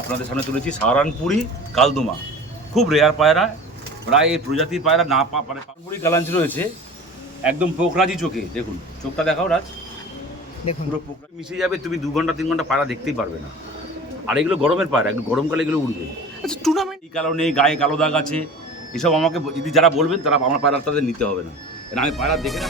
আপনাদের সামনে তুলেছি সাহারানপুরি কালদমা, খুব রেয়ার পায়রা, প্রায় এই প্রজাতির পায়রা না মানে পানপুরি কালাঞ্চ রয়েছে, একদম পোকরাজি চোখে। দেখুন চোখটা দেখাও রাজ, দেখুন পুরো পোকরা মিশে যাবে, তুমি 2 ঘন্টা 3 ঘন্টা পায়রা দেখতেই পারবে না। আর এগুলো গরমের পায়রা, একটু গরমকালে এগুলো উঠবে। আচ্ছা, টুর্নামেন্ট এই কালো নেই, গায়ে কালো দাগ আছে, এসব আমাকে যদি যারা বলবেন তারা আমার পায়রা তাদের নিতে হবে না, কারণ আমি পায়রা দেখে না।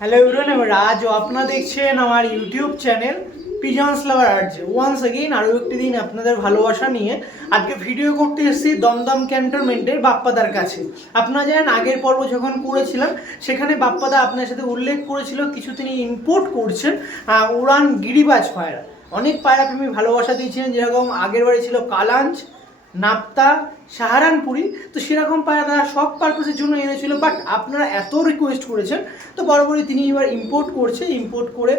হ্যালো এভরিওয়ান, আমি রাজ ও আপনারা দেখছেন আমার YouTube channel pigeons lover art. Once again আরও একটি দিন আপনাদের ভালোবাসা নিয়ে আজকে ভিডিও করতে এসেছি দমদম ক্যান্টনমেন্টের বাপ্পাদার কাছে। আপনারা জানেন আগের পর্ব যখন করেছিলাম সেখানে বাপ্পাদা আপনার সাথে উল্লেখ করেছিল কিছু তিনি ইম্পোর্ট করছেন উড়ান গিরিবাজ পায়রা। অনেক পায়রা প্রেমী ভালোবাসা দিয়েছিলেন, যেরকম আগের বারে ছিল কালাঞ্চ, নাপ্তা, সাহারানপুরি। তো সেরকম পায়রা তারা সব পারপাসের জন্য এনেছিল, বাট আপনারা এত রিকোয়েস্ট করেছেন তো বরাবরই তিনি এবার ইম্পোর্ট করছে। ইম্পোর্ট করে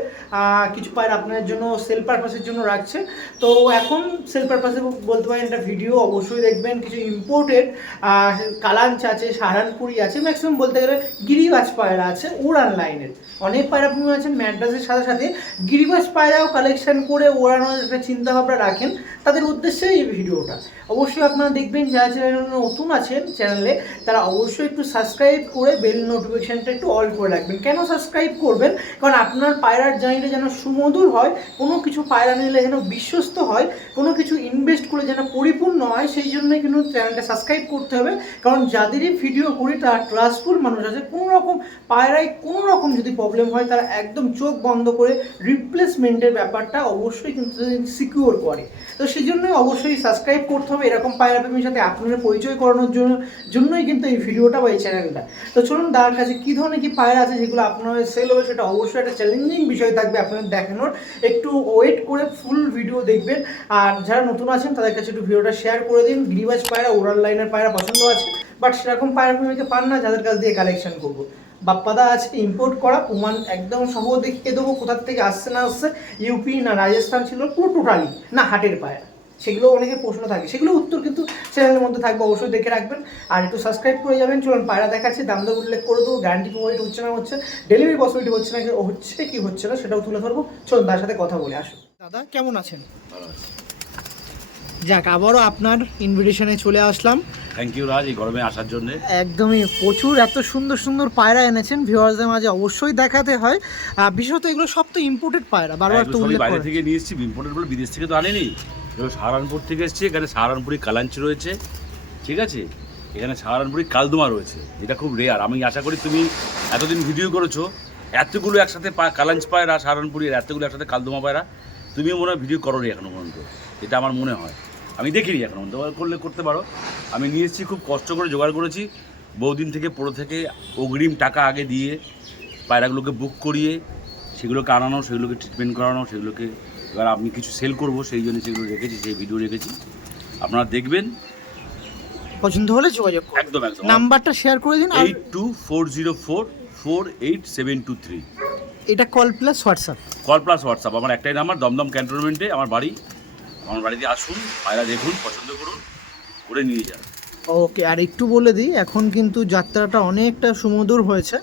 কিছু পায়রা আপনাদের জন্য সেল পারপাসের জন্য রাখছে। তো এখন সেল পারপাসে বলতে পারেন একটা ভিডিও অবশ্যই দেখবেন। কিছু ইম্পোর্টেড কালাঞ্চ আছে, সাহারানপুরি আছে, ম্যাক্সিমাম বলতে গেলে গিরিবাজ পায়রা আছে উড়ান লাইনের। অনেক পায়রা প্রেমী আছেন ম্যাড্রাসের সাথে সাথে গিরিবাজ পায়রাও কালেকশন করে ওড়ানোর একটা চিন্তাভাবনা রাখেন, তাদের উদ্দেশ্যে এই ভিডিওটা। অবশ্যই আপনারা দেখবেন, যারা চ্যানেলে নতুন আছেন চ্যানেলে তারা অবশ্যই একটু সাবস্ক্রাইব করে বেল নোটিফিকেশানটা একটু অল করে রাখবেন। কেন সাবস্ক্রাইব করবেন? কারণ আপনার পায়রার জার্নিটা যেন সুমধুর হয়, কোনো কিছু পায়রা নিলে যেন বিশ্বস্ত হয়, কোনো কিছু ইনভেস্ট করে যেন পরিপূর্ণ হয়, সেই জন্যই কিন্তু চ্যানেলটা সাবস্ক্রাইব করতে হবে। কারণ যাদেরই ভিডিও করি তারা ট্রাস্টফুল মানুষ আছে, কোনো রকম পায়রায় কোনো রকম যদি প্রবলেম হয় তারা একদম চোখ বন্ধ করে রিপ্লেসমেন্টের ব্যাপারটা অবশ্যই কিন্তু সিকিউর করে। তো সেই জন্যই অবশ্যই সাবস্ক্রাইব করতে হবে। এরকম পায়রা প্রেমীর সাথে আপনাদের পরিচয় করানোর জন্যই কিন্তু এই ভিডিওটা বা এই চ্যানেলটা। তো চলুন দাদার কাছে কী ধরনের কী পায়রা আছে যেগুলো আপনার সেল হবে, সেটা অবশ্যই একটা চ্যালেঞ্জিং বিষয় থাকবে আপনাদের দেখানোর। একটু ওয়েট করে ফুল ভিডিও দেখবেন। আর যারা নতুন আছেন তাদের কাছে একটু ভিডিওটা শেয়ার করে দিন। গিরিবাজ পায়রা, ওরাল লাইনের পায়রা পছন্দ আছে, বাট সেরকম পায়রা প্রেমীকে পান না যাদের কাছ দিয়ে কালেকশন করবো। বাপ্পাদা আছে ইম্পোর্ট করা, প্রমাণ একদম সহ দেখিয়ে দেবো কোথার থেকে আসছে না আসছে, ইউপি না রাজস্থান ছিল, পুরো টোটালি না হাটের পায়রা। সেগুলো অনেকের প্রশ্ন থাকে, সেগুলো উত্তর কিন্তু চ্যানেলের মধ্যে থাকবে, অবশ্যই দেখে রাখবেন। আর একটু সাবস্ক্রাইব করে যাবেন। চলুন পায়রা দেখাচ্ছি, দাম দর উল্লেখ করে দেবো, গ্যারান্টি প্রোভাইড হচ্ছে না হচ্ছে, ডেলিভারি পসিবিলিটি হচ্ছে না হচ্ছে কি হচ্ছে না সেটাও তুলে ধরবো। চলুন তার সাথে কথা বলে আসুন। দাদা কেমন আছেন? যাক, আবারও আপনার ইনভিটেশনে চলে আসলাম। থ্যাংক ইউ রাজ, এই গরমে আসার জন্য। একদমই প্রচুর এত সুন্দর সুন্দর পায়রা এনেছেন, ভিউয়ার্সদের মাঝে অবশ্যই দেখাতে হয়। বিশেষত এগুলো সব তো ইম্পোর্টেড পায়রা, বারবার তো উল্লেখ বাইরে করে। থেকে নিয়ে এসেছি, ইম্পোর্টেড বলে বিদেশ থেকে তো আনেনি, এগুলো সাহারানপুর থেকে এসেছে। এখানে সাহারানপুরি কালাঞ্চ রয়েছে, ঠিক আছে, এখানে সাহারানপুরি কালদমা রয়েছে, এটা খুব রেয়ার। আমি আশা করি তুমি এতদিন ভিডিও করেছো, এতগুলো একসাথে কালাঞ্চ পায়রা, সাহারানপুরি, এতগুলো একসাথে কালদমা পায়রা তুমিও মনে হয় ভিডিও করোনি এখনো পর্যন্ত, এটা আমার মনে হয়। আমি দেখিনি এখনো পর্যন্ত, করলে করতে পারো। আমি নিয়ে এসেছি, খুব কষ্ট করে জোগাড় করেছি, বহুদিন থেকে পড়ে থেকে অগ্রিম টাকা আগে দিয়ে পায়রাগুলোকে বুক করিয়ে সেগুলোকে আনানো, সেগুলোকে ট্রিটমেন্ট করানো, সেগুলোকে এবার আমি কিছু সেল করব সেই জন্য সেগুলো রেখেছি, সেই ভিডিও রেখেছি, আপনারা দেখবেন। পছন্দ হলে যোগাযোগ করুন। একদম একদম, নাম্বারটা শেয়ার করে দিন। 8240448723। এটা call plus WhatsApp? Call plus WhatsApp, আমার একটাই নাম্বার, দমদম ক্যান্টনমেন্টে আমার বাড়ি। আমার বাড়িতে আসুন, পায়রা দেখুন, পছন্দ করুন, করে নিয়ে যান। ওকে, আর একটু বলে দিই, এখন কিন্তু যাত্রাটা অনেকটা সুমধুর হয়েছে।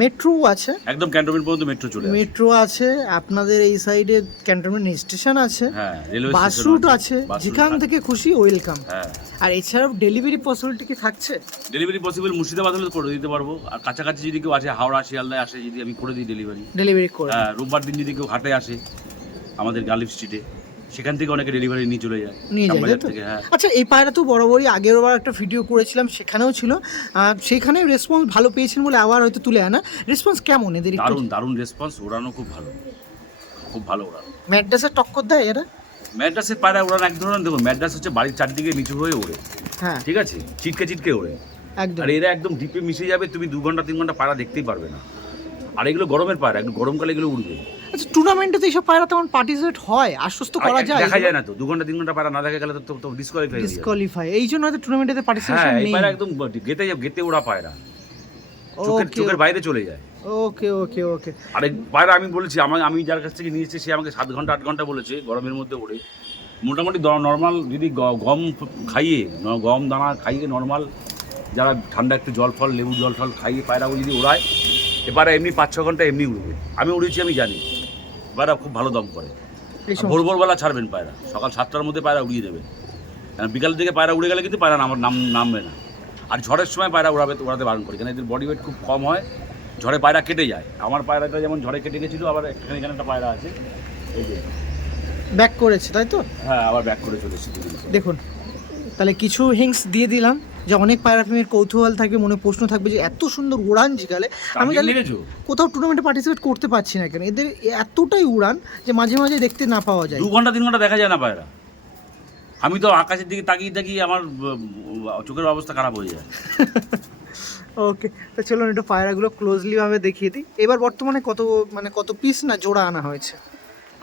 মেট্রো আছে, একদম ক্যান্টনমেন্ট পর্যন্ত মেট্রো চলে আসে। মেট্রো আছে আপনাদের এই সাইডে, ক্যান্টনমেন্ট স্টেশন আছে, হ্যাঁ, রেলওয়ে বাস স্টেশন রুট আছে, যেখান থেকে খুশি ওয়েলকাম। হ্যাঁ, আর এছাড়াও ডেলিভারি পসিবিলিটি কি থাকছে? ডেলিভারি পসিবল, মুর্শিদাবাদ হলে করে দিতে পারবো। আর কাছাকাছি যদি কেউ আসে, হাওড়া শিয়ালদায় আসে, যদি আমি করে দিই ডেলিভারি করে। হ্যাঁ, রোববার দিন যদি কেউ হাটে আসে আমাদের গালিফ স্ট্রিটে, সেখান থেকে অনেকে ডেলিভারি নিয়ে চলে যায়, নিয়ে যায় শ্যামবাজার তো? থেকে। হ্যাঁ, আচ্ছা, এই পায়রা তো বরাবরই আগের বার একটা ভিডিও করেছিলাম, সেখানেও ছিল, সেখানে রেসপন্স ভালো পেয়েছেন বলে আবার হয়তো তুলে আনা। রেসপন্স কেমন এদের? দারুণ দারুণ রেসপন্স, ওড়ানো খুব ভালো, খুব ভালো ওড়ানো। ম্যাড্রাসের টক্কর দেয় এরা? ম্যাড্রাসের পায়রা ওড়ানো এক ধরনের, দেখুন ম্যাড্রাস হচ্ছে বাড়ির চারদিকে নিচু হয়ে ওড়ে, হ্যাঁ ঠিক আছে, চিটকে চিটকে ওড়ে। একদম। আর এরা একদম ডিপে মিশে যাবে, তুমি 2 ঘন্টা 3 ঘন্টা পায়রা দেখতেই পারবে না। আর এগুলো গরমের পায়রা, একটু গরমকালে এগুলো উড়বে। আচ্ছা, টুর্নামেন্টে তো এইসব পায়রা তেমন পার্টিসিপেট হয়, আশ্বস্ত করা যায়? দেখা যায় না তো, 2 ঘন্টা 3 ঘন্টা পায়রা না দেখা গেলে তো ডিসকোয়ালিফাই হয়ে যাবে। ডিসকোয়ালিফাই, এই জন্য হয়তো টুর্নামেন্টে হ্যাঁ, পার্টিসিপেশন এই নেই। পায়রা একদম গেতে ওড়া পায়রা, ওকে চোখের বাইরে চলে যায়। ওকে ওকে ওকে। আর এই পায়রা আমি বলেছি, আমি যার কাছ থেকে নিয়েছি সে আমাকে 7 ঘন্টা 8 ঘন্টা বলেছে গরমের মধ্যে ওড়ে। মোটামুটি নর্মাল যদি গম খাইয়ে, গম দানা খাইয়ে নর্মাল, যারা ঠান্ডা একটু জল ফল, লেবু জল ফল খাইয়ে পায়রাগুলো যদি ওড়ায়, এবারে এমনি 5-6 ঘন্টা এমনি উড়বে। আমি উড়েছি, আমি জানি পায়রা খুব ভালো দম করে। এই সময় ভোরবেলা ছাড়বেন পায়রা, সকাল 7টার মধ্যে পায়রা উড়িয়ে দেবেন, কারণ বিকালের দিকে পায়রা উড়ে গেলে কিন্তু পায়রা নামবে না। আর ঝড়ের সময় পায়রা উড়াতে বারণ করি, কারণ এদের বডি ওয়েট খুব কম হয়, ঝড়ে পায়রা কেটে যায়। আমার পায়রাটা যেমন ঝড়ে কেটে গেছিলো, আবার এখানে একটা পায়রা আছে এই যে ব্যাক করেছে, তাই তো? হ্যাঁ, আবার ব্যাক করে চলে এসেছি। দেখুন, তাহলে কিছু হিংস দিয়ে দিলাম, যে অনেক পায়রা প্রেমীর কৌতূহল থাকবে, মনে প্রশ্ন থাকবে যে এত সুন্দর উড়ান জিগালে আমি তাহলে কোথাও টুর্নামেন্টে পার্টিসিপেট করতে পারছি না কেন? এদের এতটাই উড়ান যে মাঝে মাঝে দেখতে না পাওয়া যায়। 2 ঘন্টা 3 ঘন্টা দেখা যায় না পায়রা। আমি তো আকাশের দিকে তাকিয়ে আমার চোখের অবস্থা খারাপ হয়ে যায়। ওকে, তো চলুন একটু পায়রাগুলো ক্লোজলি ভাবে দেখিয়ে দিই। এবার বর্তমানে কত পিস না জোড়া আনা হয়েছে?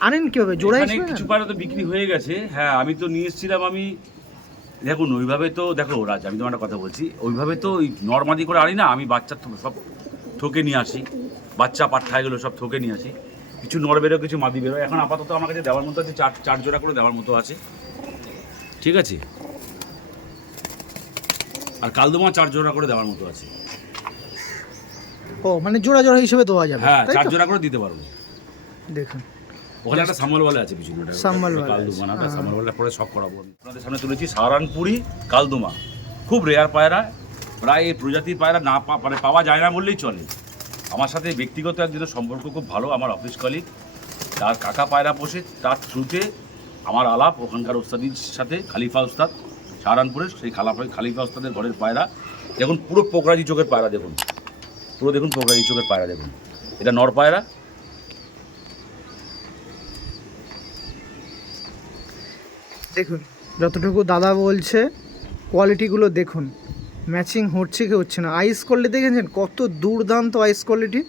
আনেন কিভাবে? জোড়া হিসেবে? কিছু পায়রা তো বিক্রি হয়ে গেছে। হ্যাঁ, আমি তো নিয়ে এসেছিলাম। আমি দেখুন ওইভাবে তো দেখো রাজ, আমি তোমার একটা কথা বলছি, ওইভাবে তো ওই নর্মাদি করে আনি না। আমি বাচ্চা সব থোকে নিয়ে আসি, বাচ্চা পাঠা এগুলো সব থোকে নিয়ে আসি। কিছু নর বেরো, কিছু মাদি বেরো। এখন আপাতত আমার কাছে দেওয়ার মতো আছে 4 জোড়া করে দেওয়ার মতো আছে, ঠিক আছে? আর কালদমা 4 জোড়া করে দেওয়ার মতো আছে। ও মানে জোড়া জোড়া হিসেবে দেওয়া যাবে? হ্যাঁ, 4 জোড়া করে দিতে পারবো। দেখুন ওখানে একটা সামালওয়ালা আছে পিছনে, কালদুমা না, সামালওয়ালা পরে সব করাবো। আপনাদের সামনে তুলেছি সাহারানপুরি কালদুমা, খুব রেয়ার পায়রা। প্রায় এই প্রজাতির পায়রা না পাওয়া যায় না বললেই চলে। আমার সাথে ব্যক্তিগত একদিনের সম্পর্ক খুব ভালো, আমার অফিস কলিগ, তার কাকা পায়রা পোষে, তার থ্রুতে আমার আলাপ ওখানকার ওস্তাদির সাথে, খালিফা ওস্তাদ সাহারানপুরের, সেই খালিফা ওস্তাদের ঘরের পায়রা। দেখুন পুরো পোকরাজি চোখের পায়রা, দেখুন পুরো, দেখুন পোকরাজি চোখের পায়রা, দেখুন এটা নর পায়রা। দেখুন যতটুকু দাদা বলছে, কোয়ালিটিগুলো দেখুন, ম্যাচিং হচ্ছে কি হচ্ছে না। আইস কোয়ালিটি দেখেছেন কত দুর্দান্ত আইস কোয়ালিটি।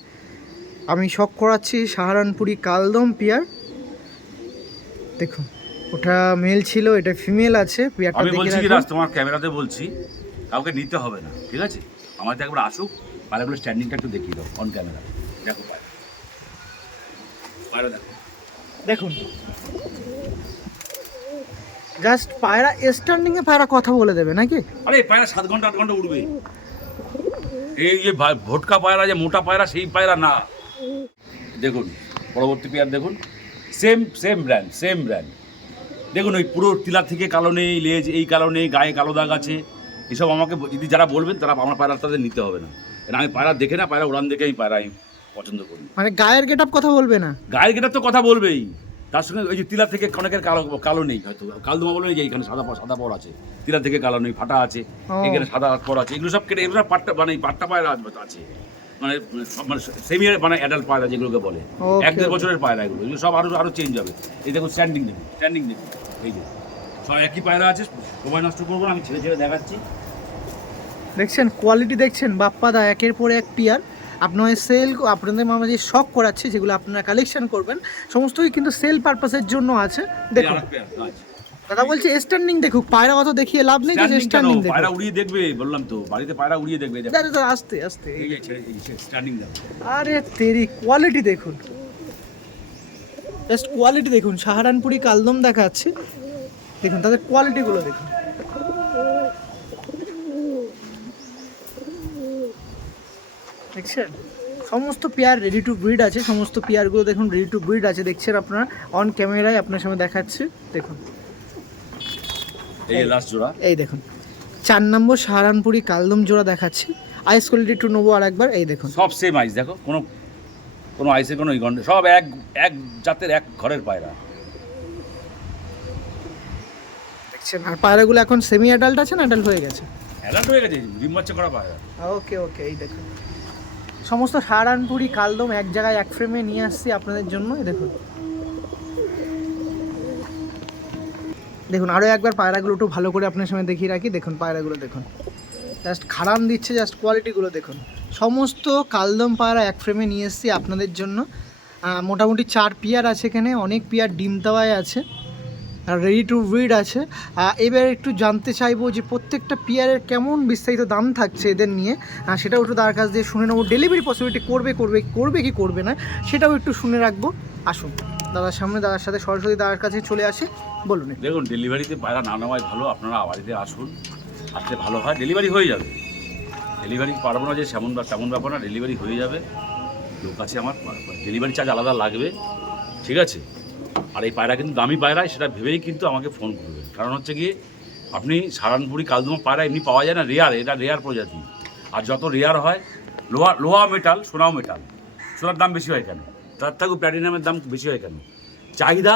আমি শখ করাচ্ছি সাহারানপুরি কালদম পিয়ার। দেখুন ওটা মেল ছিল, এটা ফিমেল আছে। আমি বলছি কি রাজ, তোমার ক্যামেরাতে বলছি, কাউকে নিতে হবে না, ঠিক আছে? আমাদের একবার আসুক, পায়রাগুলো স্ট্যান্ডিংটা একটু দেখিয়ে দাও অন ক্যামেরা। দেখো পায়রা দেখো, দেখুন জাস্ট পায়রা স্ট্যান্ডিং এ পায়রা কথা বলে দেবে নাকি? আরে পায়রা 7 ঘন্টা 8 ঘন্টা উড়বে। এই যে ভোটকা পায়রা, যে মোটা পায়রা, সেই পায়রা না। দেখুন পরবর্তী পেয়ার দেখুন, সেম ব্র্যান্ড। দেখুন ওই পুরো টিলা থেকে কালো নেই, লেজ এই কালো নেই, গায়ে কালো দাগ আছে। এসব আমাকে যদি যারা বলবেন তারা আমার পায়রা তাদের নিতে হবে না, কারণ আমি পায়রা দেখে না, পায়রা উড়ান দেখে আমি পায়রা পছন্দ করি। মানে গায়ের গেটআপ কথা বলবে না? গায়ের গেটআপ তো কথা বলবেই, তার সঙ্গে ওই যে তিলা থেকে অনেকের কালো নেই, হয়তো কালদমা বলে যে এইখানে সাদা পর আছে, তিলা থেকে কালো নেই, ফাটা আছে, এখানে সাদা পর আছে, এগুলো সব কেটে এগুলো পাট্টা মানে পাট্টা পায়রা আছে, মানে সেমি মানে অ্যাডাল্ট পায়রা যেগুলোকে বলে, 1-1.5 বছরের পায়রা। এগুলো সব আরো চেঞ্জ হবে। এই দেখুন স্ট্যান্ডিং দেখুন, এই যে সব একই পায়রা আছে। সময় নষ্ট করবো না, আমি ছেড়ে দেখাচ্ছি। দেখছেন কোয়ালিটি, দেখছেন বাপ্পাদা একের পর এক পিয়ার আপনাদের মাঝে শখ করাচ্ছে, যেগুলো আপনারা কালেকশন করবেন সমস্তই কিন্তু সেল পারপাসের জন্য আছে। দেখুন দাদা বলছে স্ট্যান্ডিং দেখুক, পায়রা কত দেখিয়ে লাভ নেই, যে স্ট্যান্ডিং দেখুক। পায়রা উড়িয়ে দেখবে, বললাম তো বাড়িতে পায়রা উড়িয়ে দেখবে। দাদা আস্তে এই যে স্ট্যান্ডিং দেখো, আরে তেরি কোয়ালিটি দেখুন, জাস্ট কোয়ালিটি দেখুন। সাহারানপুরি কালদম দেখাচ্ছে, দেখুন তাদের কোয়ালিটিগুলো দেখুন। দেখছেন সমস্ত পেয়ার রেডি টু ব্রিড আছে, সমস্ত পেয়ারগুলো দেখুন রেডি টু ব্রিড আছে। দেখছেন আপনারা অন ক্যামেরায় আপনার সামনে দেখাচ্ছে, দেখুন এই লাস্ট জোড়া, এই দেখুন 4 নম্বর সাহারানপুরি কালদম জোড়া দেখাচ্ছি। আইস কোয়ালিটি একটু নেবো আর একবার, এই দেখুন সব সেম আইস, দেখো কোনো আইসের কোনো গন্ধ, সব এক জাতের, এক ঘরের পায়রা। দেখছেন আর পায়রাগুলো এখন সেমি অ্যাডাল্ট আছে না অ্যাডাল্ট হয়ে গেছে? অ্যাডাল্ট হয়ে গেছে, ডিম বাচ্চা করা পায়রা। ওকে, এই দেখুন সমস্ত সাহারানপুরি কালদম এক জায়গায় এক ফ্রেমে নিয়ে আসছি আপনাদের জন্য। দেখুন দেখুন আরও একবার পায়রাগুলো একটু ভালো করে আপনার সামনে দেখিয়ে রাখি। দেখুন পায়রাগুলো দেখুন, জাস্ট খাড়ান দিচ্ছে, জাস্ট কোয়ালিটিগুলো দেখুন। সমস্ত কালদম পায়রা এক ফ্রেমে নিয়ে এসেছি আপনাদের জন্য। মোটামুটি 4 পেয়ার আছে এখানে, অনেক পেয়ার ডিম দেওয়ায় আছে, রেডি টু ব্রিড আছে। এবার একটু জানতে চাইবো যে প্রত্যেকটা পেয়ারের কেমন বিস্তারিত দাম থাকছে এদের নিয়ে, সেটাও একটু তার কাছ দিয়ে শুনে নেবো। ডেলিভারি পসিবিলিটি করবে কি করবে না সেটাও একটু শুনে রাখবো। আসুন দাদার সামনে, দাদার সাথে সরাসরি দাদার কাছে চলে আসে, বলুন। দেখুন ডেলিভারিতে পায়রা না নেওয়াই ভালো, আপনারা বাড়িতে আসুন, আসলে ভালো হয়, ডেলিভারি হয়ে যাবে। ডেলিভারি পারবো না যে তেমন ব্যাপার না, ডেলিভারি হয়ে যাবে। লোক আছে আমার, ডেলিভারি চার্জ আলাদা লাগবে, ঠিক আছে? আর এই পায়রা কিন্তু দামি পায়রা, সেটা ভেবেই কিন্তু আমাকে ফোন করবেন। কারণ হচ্ছে কি, আপনি সারানপুরি কালদমা পায়রা এমনি পাওয়া যায় না, রেয়ার, এটা রেয়ার প্রজাতি। আর যত রেয়ার হয়, লোহা মেটাল, সোনাও মেটাল, সোনার দাম বেশি হয় কেন? তার থেকেও প্ল্যাটিনামের দাম বেশি হয় কেন? চাহিদা,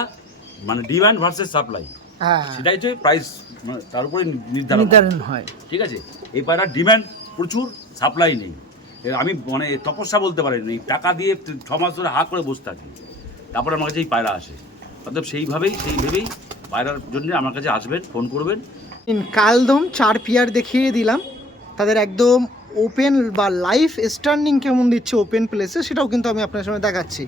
মানে ডিমান্ড ভার্সেস সাপ্লাই, সেটাই তো প্রাইস তার উপরে নির্ধারণ হয়। ঠিক আছে, এই পায়রার ডিমান্ড প্রচুর, সাপ্লাই নেই। আমি মানে তপস্যা বলতে পারিনি, টাকা দিয়ে 6 মাস ধরে করে বসে থাকি, তারপরে আমার কাছে এই পায়রা আসে। অর্থাৎ সেইভাবেই পায়রার জন্য আমার কাছে আসবেন, ফোন করবেন। কালদম 4 পেয়ার দেখিয়ে দিলাম, তাদের একদম ওপেন বা লাইফ স্ট্যান্ডিং কেমন দিচ্ছে ওপেন প্লেসে, সেটাও কিন্তু আমি আপনার সামনে দেখাচ্ছি।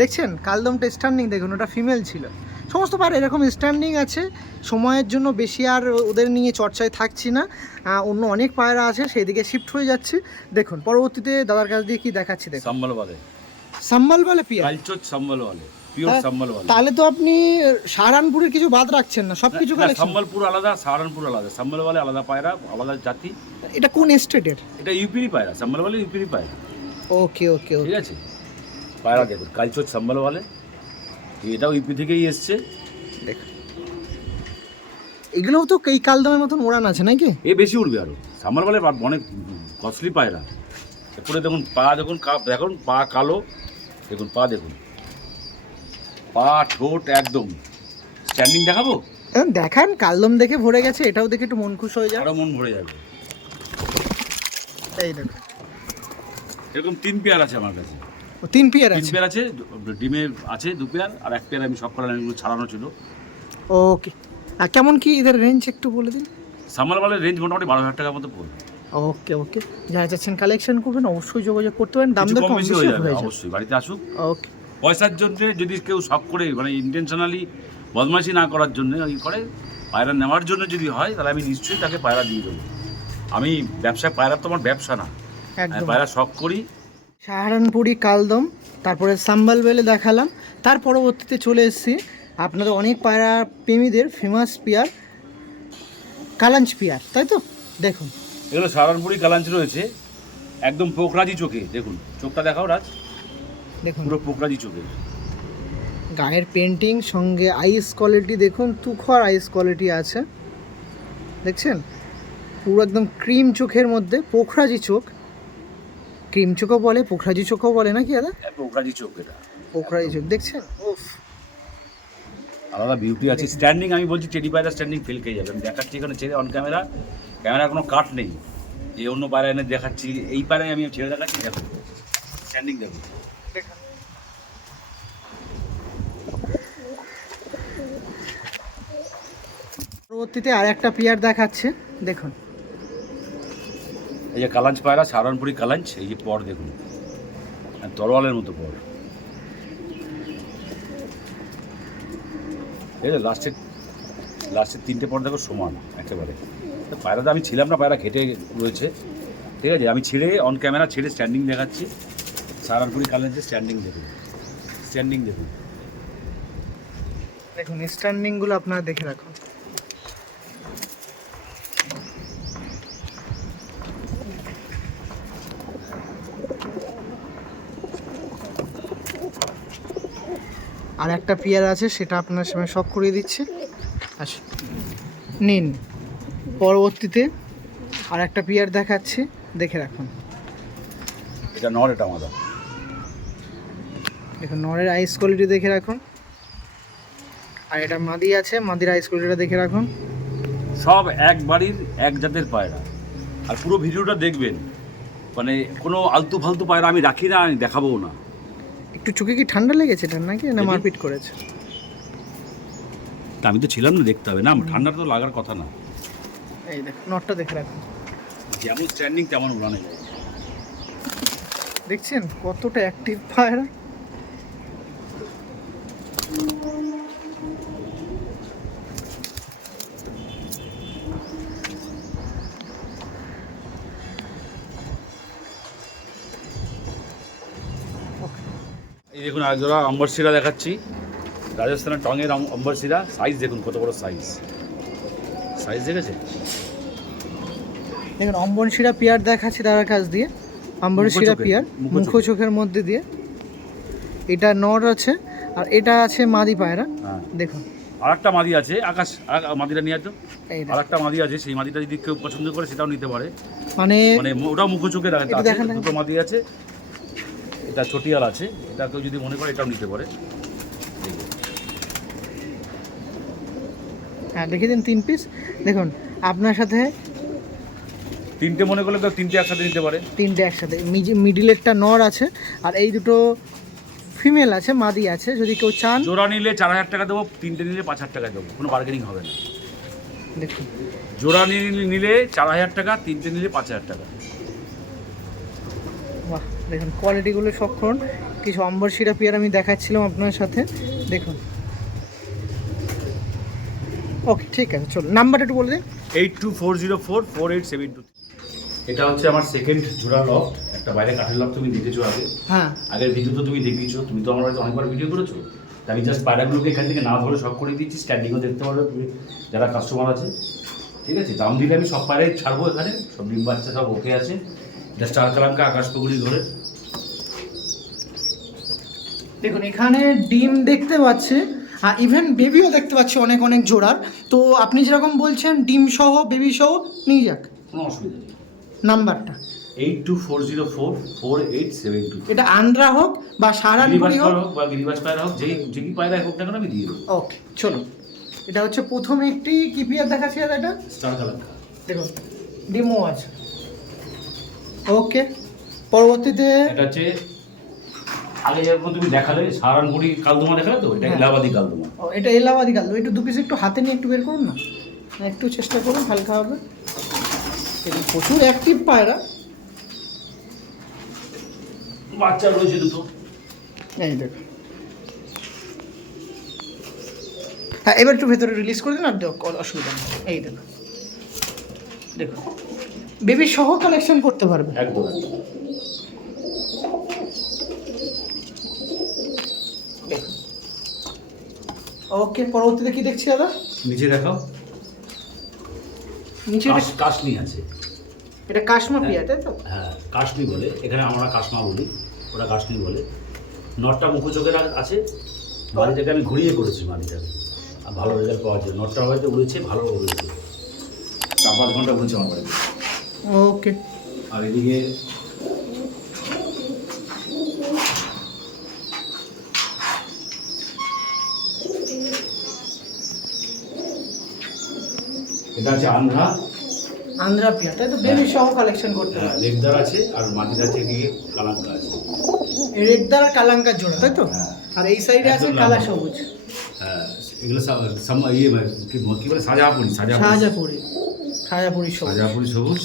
দেখছেন কালদমটা স্ট্যান্ডিং, দেখুন ওটা ফিমেল ছিল। সমস্ত পায়রা এরকম স্ট্যান্ডিং আছে। সময়ের জন্য বেশি আর ওদের নিয়ে চর্চায় থাকছি না, অন্য অনেক পায়রা আছে সেই দিকে শিফট হয়ে যাচ্ছে। দেখুন পরবর্তীতে দাদার কাছ দিয়ে কি দেখাচ্ছি, দেখুন সাম্বাল বলে পিয়ার, তাহলে তো আপনি সাহারানপুরের কিছু বাদ রাখছেন না, সবকিছু কালেকশন। সম্বলপুর আলাদা, সাহারানপুর আলাদা, সম্বলওয়ালে আলাদা পায়রা, আলাদা জাতি। এটা কোন স্টেটের? এটা ইউপির পায়রা, সম্বলওয়ালে ইউপির পায়রা। ওকে ওকে, ঠিক আছে। পায়রা দেখুন, কালচোট সম্বলওয়ালে, এটাও ইউপি থেকেই এসছে। দেখুন এগুলোও তো এই কালদমের মতন ওড়ান আছে নাকি? এ বেশি উঠবে আরো, সম্বলওয়ালে অনেক কস্টলি পায়রা। এরপরে দেখুন পা, দেখুন দেখুন পা কালো, দেখুন পা, দেখুন পা, ঠোঁট একদম স্ট্যান্ডিং। দেখাবো? দেখান, কালদম দেখে ভরে গেছে, এটাও দেখে একটু মন খুশ হয়ে যায়, আরো মন ভরে যাবে। এই দেখুন এরকম 3 পেয়ার আছে আমার কাছে। 3 পেয়ার আছে? 3 পেয়ার আছে, ডিমে আছে 2 পেয়ার, আর 1 পেয়ার আমি সব কলারগুলো ছাড়ানো ছিল। ওকে, আর কেমন কি এদের রেঞ্জ একটু বলে দিন। সামারওয়ালের রেঞ্জ মোটামুটি 12,000 টাকার মতো পড়বে। ওকে ওকে, যারা চাচ্ছেন কালেকশন করবেন অবশ্যই যোগাযোগ করতে পারেন, দাম দর কম বেশি হয়ে যাবে অবশ্যই, বাড়িতে আসুক। ওকে, পয়সার জন্য যদি কেউ শখ করে, মানে ইন্টেনশনালি বদমাশি না করার জন্য করে, পায়রা নেওয়ার জন্য যদি হয়, তাহলে আমি নিশ্চয়ই তাকে পায়রা দিয়ে দেবো। আমি ব্যবসায়, পায়রা তো আমার ব্যবসা না, আমি পায়রা শখ করি। সাহারানপুরি কালদম, তারপরে সাম্বাল বেলে দেখালাম, তার পরবর্তীতে চলে এসেছি আপনাদের অনেক পায়রা প্রেমীদের ফেমাস পেয়ার কালাঞ্চ পেয়ার, তাই তো? দেখুন এগুলো সাহারানপুরি কালাঞ্চ রয়েছে, একদম পোকরাজি চোখে। দেখুন চোখটা দেখাও রাজ, দেখুন পুরো পোকরাজি চোখে, গায়ের পেন্টিং সঙ্গে আইস কোয়ালিটি দেখুন, তুখর আইস কোয়ালিটি আছে, দেখছেন পুরো একদম ক্রিম চোখের মধ্যে, পোখরাজি চোখ, ক্রিম চোখও বলে, পোখরাজি চোখও বলে নাকি দাদা? পোখরাজি চোখ, এটা পোখরাজি চোখ, দেখছেন উফ, আলাদা বিউটি আছে। স্ট্যান্ডিং আমি বলছি, টেডি পায়রা স্ট্যান্ডিং ফেল খেয়ে যাবে। আমি দেখাচ্ছি এখানে ছেড়ে, অন ক্যামেরার কোনো কাট নেই যে অন্য পায়রা এনে দেখাচ্ছি, এই পায়রায় আমি ছেড়ে দেখাচ্ছি। দেখুন স্ট্যান্ডিং, দেখুন পরবর্তীতে আর একটা পেয়ার দেখাচ্ছে, দেখুন এই যে কালাঞ্চ পায়রা, সাহারানপুরি কালাঞ্চ, এই যে পর দেখুন, তরোয়ালের মতো পর। এই যে লাস্টের 3টে পর দেখো সমান একেবারে। পায়রাতে আমি ছিলাম না, পায়রা ঘেটে রয়েছে। ঠিক আছে, আমি ছেড়ে অন ক্যামেরা ছেড়ে স্ট্যান্ডিং দেখাচ্ছি। সাহারানপুরি কালাঞ্চের স্ট্যান্ডিং দেখুন, স্ট্যান্ডিং দেখুন, দেখুন স্ট্যান্ডিংগুলো আপনারা দেখে রাখুন। আর একটা পেয়ার আছে, সেটা আপনার সামনে শখ করিয়ে দিচ্ছে, আচ্ছা নিন। পরবর্তীতে আর একটা পেয়ার দেখাচ্ছি, দেখে রাখুন। এটা নর, এটা মাদা। দেখুন নরের আইস কোয়ালিটি দেখে রাখুন, আর এটা মাদি আছে, মাদির আইস কোয়ালিটিটা দেখে রাখুন। সব এক বাড়ির এক জাতের পায়রা। আর পুরো ভিডিওটা দেখবেন, মানে কোনো আলতু ফালতু পায়রা আমি রাখি না, আমি দেখাবো না। একটু চোখে কি ঠান্ডা লেগেছে এটা নাকি, না মারপিট করেছে? তা আমি তো ছিলাম না, দেখতে হবে না, ঠান্ডাটা তো লাগার কথা না। এই দেখুন নটটা দেখে রাখুন, যেমন স্ট্যান্ডিং তেমন উড়ানো যায়। দেখছেন কতটা অ্যাক্টিভ পায়রা। এই দেখুন আর জোড়া অম্বরশিরা দেখাচ্ছি, রাজস্থানের টঙের অম্বরশিরা। সাইজ দেখুন কত বড় সাইজ, সাইজ দেখেছে? দেখুন অম্বরশিরা পেয়ার দেখাচ্ছি তার কাছ দিয়ে, অম্বরশিরা পেয়ার মুখ চোখের মধ্যে দিয়ে। এটা নর আছে, আর এটা আছে মাদি পায়রা, হ্যাঁ দেখুন। আর একটা মাদি আছে, আকাশ মাদিটা নিয়ে আসতো। এই আর একটা মাদি আছে, সেই মাদিটা যদি কেউ পছন্দ করে সেটাও নিতে পারে। মানে ওটাও মুখ চোখে এটা আছে, দেখেন। দুটো মাদি আছে, এটা চটিয়াল আছে, এটা কেউ যদি মনে করে এটাও নিতে পারে। হ্যাঁ লিখে দিন 3 পিস। দেখুন আপনার সাথে তিনটে মনে করলে কেউ তিনটে একসাথে নিতে পারে। 3টে একসাথে, মিডিলেরটা নর আছে আর এই দুটো ফিমেল আছে, মাদি আছে। যদি কেউ চান জোড়া নিলে 4000 টাকা দেবো, তিনটে নিলে 5000 টাকা দেবো, কোনো বার্গেনিং হবে না। দেখুন জোড়া নিলে 4000 টাকা, তিনটে নিলে 5000 টাকা। বাহ, দেখুন কোয়ালিটিগুলো সক্ষণ। কিছু অম্বরশিরা পেয়ার আমি দেখাচ্ছিলাম আপনার সাথে, দেখুন। ওকে ঠিক আছে, চলো নাম্বারটা একটু বলে দিন। 8240448723। এটা হচ্ছে আমার সেকেন্ড জোড়া লফট। একটা বাইরে কাঠের লফট তুমি দেখেছো আগে, হ্যাঁ আগের ভিডিও তো তুমি দেখিয়েছো, তুমি তো আমার বাড়িতে অনেকবার ভিডিও করেছো। তা আমি জাস্ট পায়রাগুলোকে এখান থেকে না ধরে সব করে দিচ্ছি, স্ট্যান্ডিংও দেখতে পারবে তুমি যারা কাস্টমার আছে। ঠিক আছে, দাম দিলে আমি সব পায়রাই ছাড়বো, এখানে সব ডিম বাচ্চা সব ওকে আছে। এটা স্টার কালাঙ্কা আকাশ পগুড়ি ধরে। দেখুন এখানে ডিম দেখতে পাচ্ছে, আর ইভেন বেবিও দেখতে পাচ্ছি অনেক অনেক জোড়ার। তো আপনি যেরকম বলছেন ডিম সহ বেবি সহ নিয়ে যাক। কোনো অসুবিধা নেই। নাম্বারটা 8240448723। এটা আন্দ্রা হোক বা সাহারানপুরি হোক বা গিরিবাজ পায়রা হোক, যে কি পায়রা হোক না কেন আমি দিয়ে দেবো। ওকে চলো, এটা হচ্ছে প্রথম একটি কি পেয়ার দেখাচ্ছি আর এটা স্টার কালাঙ্কা। দেখুন ডিমও আছে। ওকে পরবর্তীতে এটা হচ্ছে আগে যেরকম তুমি দেখালে সাহারানপুরি কালদমা দেখালে, তো এটা হ্যাঁ। ইলাহাবাদি কালদমা। ও এটা এলাহাবাদি কাল, একটু 2 পিস একটু হাতে নিয়ে একটু বের করুন না, একটু চেষ্টা করুন হালকা হবে। দেখুন প্রচুর অ্যাক্টিভ পায়রা। বাচ্চা রয়েছে দুটো। এই দেখুন, হ্যাঁ এবার একটু ভেতরে রিলিজ করে দিন, আর অসুবিধা নেই। এই দেখুন, দেখুন বেবি সহ কালেকশন করতে পারবে একদম। ওকে পরবর্তীতে কি দেখছি দাদা? নিচে দেখাও, নিচে কাশনি আছে। এটা কাশমা পিয়া তাই তো? হ্যাঁ কাশনি বলে, এখানে আমরা কাশমা বলি, ওরা কাশনি বলে। নটটা মুখ চোখের আছে, বাড়িটাকে আমি ঘুরিয়ে করেছি বাড়িটাকে, আর ভালো রেজাল্ট পাওয়ার জন্য। নটটা হয়তো উড়েছে, ভালো উড়েছে, 4-5 ঘন্টা উড়েছে আমার বাড়িতে। ওকে আর এদিকে এটা আছে আন্ধ্রা পিয়া তাই তো, বেবি সহ কালেকশন করতে হ্যাঁ, পারবে। লেকদার আছে, আর মাটির আছে গিয়ে কালাঙ্কা আছে। রেডদার আর কালাঙ্কার জোড়া তাই তো? হ্যাঁ। আর এই সাইডে আছে একদম কালা লাল। সবুজ। হ্যাঁ, এগুলো কি বলে শাহজাহাপুরি শাহজাপুরি সবুজ। শাহজাহাপুরি সবুজ।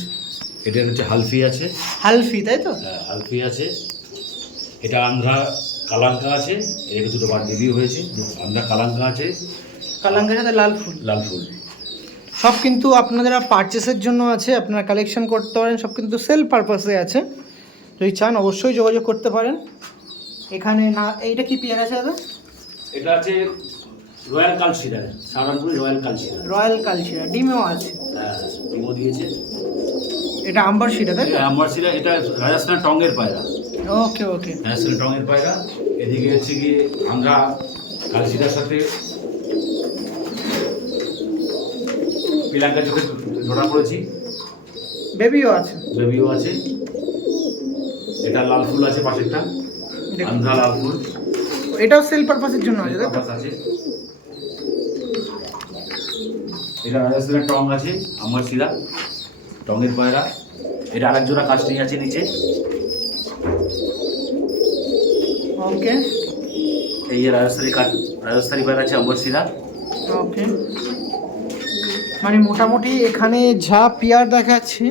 এটার হচ্ছে হালফি আছে। হালফি তাই তো? হ্যাঁ, হালফি আছে। এটা আন্ধ্রা কালাঙ্কা আছে, এর দুটো বার বেবি হয়েছে। আন্ধ্রা কালাঙ্কা আছে, কালাঙ্কার সাথে লাল ফুল। লাল ফুল। সব কিন্তু আপনাদের পারচেসের জন্য আছে, আপনারা কালেকশন করতে পারেন, সব কিন্তু সেল পারপাসে আছে। যদি চান অবশ্যই যোগাযোগ করতে পারেন। এখানে না এইটা কি পেয়ার আছে দাদা? এটা আছে রয়্যাল কালশিরা, সাহারানপুরি রয়্যাল কালশিরা। রয়্যাল কালচিরা ডিমেও আছে। হ্যাঁ, ডিমও দিয়েছে। এটা আম্বার শিরা তাই তো? আমার ছিল, এটা রাজস্থান টঙ্গের পায়রা। ওকে ওকে রাজস্থান টঙ্গের পায়রা। এদিকে হচ্ছে গিয়ে আমরা কালশিরার সাথে পিলাঙ্কা চোখে জোড়া করেছি, বেবিও আছে। বেবিও আছে। এটা লাল ফুল আছে পাশেরটা, দেখুন। আন্ধ্রা লাল ফুল। এটাও সেল পারপাসের জন্য আছে তাই তো? পাশ আছে। এটা রাজস্থানের টং আছে, আমার শিরা টঙের পায়রা। এটা আরেক জোড়া কাস্টিং আছে নিচে। ওকে এই যে রাজস্থানী পায়রা আছে আমার শিরা। ওকে মানে মোটামুটি এখানে যা পেয়ার দেখাচ্ছি,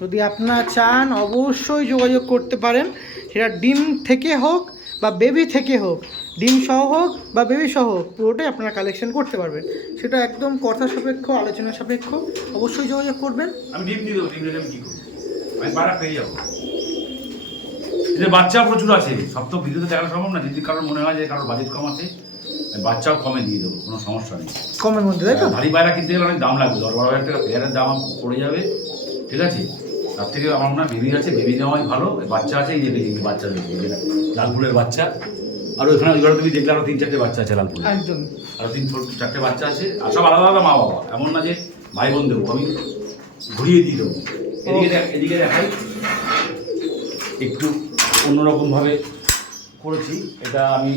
যদি আপনারা চান অবশ্যই যোগাযোগ করতে পারেন। সেটা ডিম থেকে হোক বা বেবি থেকে হোক, ডিম সহ হোক বা বেবি সহ হোক, পুরোটাই আপনারা কালেকশন করতে পারবেন। সেটা একদম কথা সাপেক্ষ, আলোচনা সাপেক্ষ। অবশ্যই যোগাযোগ করবেন। আমি ডিম দিয়ে দেবো, ডিম দিলে আমি কী করবো? আমি পায়রা পেয়ে যাবো। এদের বাচ্চা প্রচুর আছে, সব তো ভিডিওতে দেখানো সম্ভব না। যদি কারোর মনে হয় যে কারোর বাজেট কম আছে, আমি বাচ্চাও কমে দিয়ে দেবো, কোনো সমস্যা নেই। কমের মধ্যে তাই তো? ভারী পায়রা কিনতে গেলে অনেক দাম লাগবে, 10-12 হাজার টাকা পেয়ারের দাম পড়ে যাবে। ঠিক আছে, তার থেকে আমার মনে হয় বেবি আছে, বেবি নেওয়াই ভালো। বাচ্চা আছে, এই যে বাচ্চা রয়েছে, লাল ফুলের বাচ্চা। আর ওইখানে ওইখানে তুমি দেখলে আরো 3-4টে বাচ্চা আছে লালপুরে, একদম আরো 3-4টে বাচ্চা আছে, আর সব আলাদা আলাদা মা বাবা, এমন না যে ভাই বোন দেবো, আমি ঘুরিয়ে দিয়ে দেবো। এদিকে দেখাই, একটু অন্যরকমভাবে করেছি এটা আমি।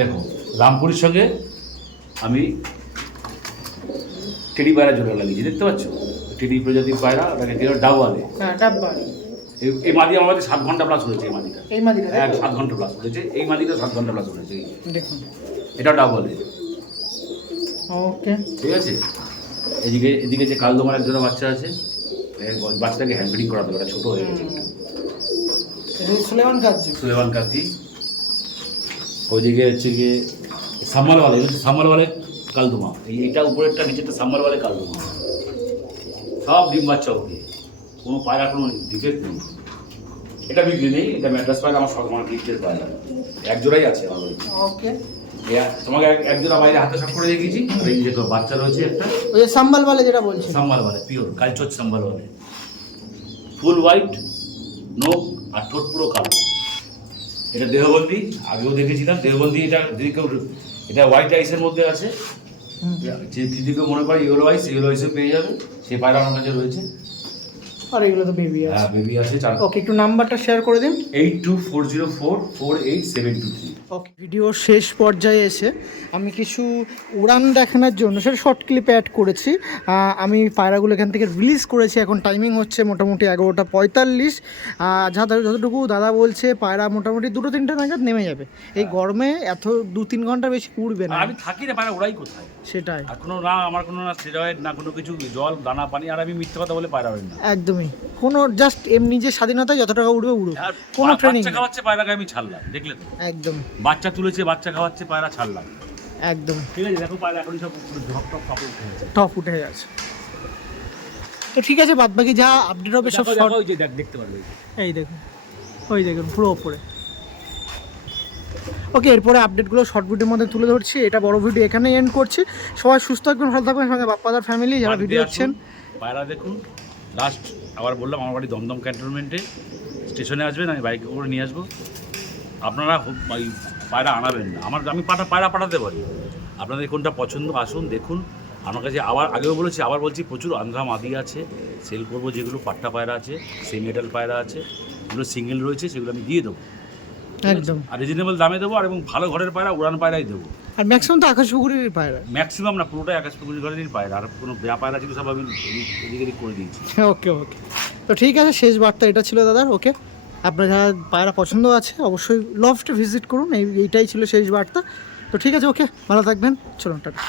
দেখো রামপুরের সঙ্গে আমি টেডি পায়রা জোড়া লাগিয়েছি, দেখতে পাচ্ছ? টেডি প্রজাতির পায়রা, ওটাকে ডাবওয়ালে। হ্যাঁ ডাব্বা। এই মাদি আমাদের 7 ঘন্টা প্লাস উড়েছে। এই মাদিটা 7 ঘন্টা প্লাস উড়েছে। এই মাদিটা 7 ঘন্টা প্লাস উড়েছে। দেখুন এটা ডাবওয়ালে। ওকে ঠিক আছে। এদিকে যে কালদমার এক জোড়া বাচ্চা আছে, বাচ্চাটাকে হ্যান্ড ফিডিং করাতে হবে, ছোট হয়ে গেছে। সুলেমান কাচ্চি। ওইদিকে হচ্ছে গিয়ে সাম্মারওয়ালে কালদমা। এইটা উপরেরটা নিচেরটা সাম্মারওয়ালে কালদমা। সব ডিম বাচ্চা ওকে, কোনো পায়রা কোনো ডিফেক্ট নেই। এটা বিক্রি নেই, এটা ম্যাড্রাস পায়রা আমার আমার গিফটের পায়রা, এক জোড়াই আছে আমার। ওকে তোমাকে এক জোড়া বাইরে হাতে সব করে দেখিয়েছি। আর এই যে বাচ্চা রয়েছে একটা, ওই সাম্বালওয়ালে যেটা বলছি, সাম্বালওয়ালে পিওর কালচোর সাম্বালওয়ালে, ফুল হোয়াইট নোক আর ঠোঁট পুরো কালো। এটা দেহবন্দি, আগেও দেখেছিলাম দেহবন্দি। এটা যদি কেউ, এটা হোয়াইট আইসের মধ্যে আছে, যে যদি কেউ মনে করে ইয়েলো আইসে পেয়ে যাবে। সেই পায়রা আমার কাছে রয়েছে। আর এগুলো তো বেবি আছে। হ্যাঁ বেবি আছে। ওকে একটু নাম্বারটা শেয়ার করে দিন। 8240448723। ওকে ভিডিও শেষ পর্যায়ে এসে আমি কিছু উড়ান দেখানোর জন্য সেটা শর্ট ক্লিপ অ্যাড করেছি। আমি পায়রাগুলো এখান থেকে রিলিজ করেছি। এখন টাইমিং হচ্ছে মোটামুটি 11:45। যতটুকু দাদা বলছে পায়রা মোটামুটি 2-3টে নাগাদ নেমে যাবে। এই গরমে এত 2-3 ঘন্টা বেশি উড়বে না। আমি থাকি না, পায়রা ওরাই কোথায় সেটাই। আর কোনো না আমার কোনো না স্টেরয়েড না কোনো কিছু, জল দানা পানি। আর আমি মিথ্যে কথা বলে পায়রা হয় না একদমই কোনো জাস্ট এমনি যে স্বাধীনতায় যত টাকা উড়বে উড়ুক, কোনো ট্রেনিং। বাচ্চা খাওয়াচ্ছে পায়রাকে আমি ছাড়লাম, দেখলে তো? একদম বাচ্চা তুলেছে, বাচ্চা খাওয়াচ্ছে, পায়রা ছাড়লাম। একদম ঠিক আছে। দেখো পায়রা এখন সব ঢপ টপ কাপড় উঠে গেছে, টপ উঠে গেছে। তো ঠিক আছে, বাদ বাকি যা আপডেট হবে সব শর্ট। ওই যে দেখতে পারবে, এই দেখুন, ওই দেখুন পুরো ওপরে। ওকে এরপরে আপডেটগুলো শর্ট ভিডিওর মধ্যে তুলে ধরছি। এটা বড় ভিডিও এখানেই এন্ড করছি। সবাই সুস্থ থাকবেন, ভালো থাকবেন। সঙ্গে বাপ্পাদার ফ্যামিলি যারা ভিডিও দেখছেন, পায়রা দেখুন। লাস্ট আবার বললাম, আমার বাড়ি দমদম ক্যান্টনমেন্টে, স্টেশনে আসবেন, আমি বাইকে করে নিয়ে আসবো। আপনারা ওই পায়রা আনাবেন না, আমি পায়রা পাঠাতে পারি। আপনাদের কোনটা পছন্দ আসুন দেখুন। আমার কাছে আবার আগেও বলেছি, আবার বলছি, প্রচুর আন্ধ্রা মাদি আছে সেল করবো। যেগুলো পাট্টা পায়রা আছে, সেমি মেটাল পায়রা আছে, যেগুলো সিঙ্গেল রয়েছে, সেগুলো আমি দিয়ে দেবো একদম। আর রিজনেবল দামে দেবো। আর এবং ভালো ঘরের পায়রা, উড়ান পায়রাই দেবো। আর ম্যাক্সিমাম তো আকাশপুকুরের পায়রা, ম্যাক্সিমাম না, পুরোটাই আকাশপুকুরি ঘরেরই পায়রা। আর কোনো বেয়া পায়রা ছিল সব আমি এদিক এদিক করে দিয়েছি। ওকে ওকে তো ঠিক আছে, শেষ বার্তা এটা ছিল দাদার। ওকে আপনার যারা পায়রা পছন্দ আছে অবশ্যই লফটে ভিজিট করুন। এইটাই ছিল শেষ বার্তা। তো ঠিক আছে, ওকে ভালো থাকবেন, চলুন টাটা।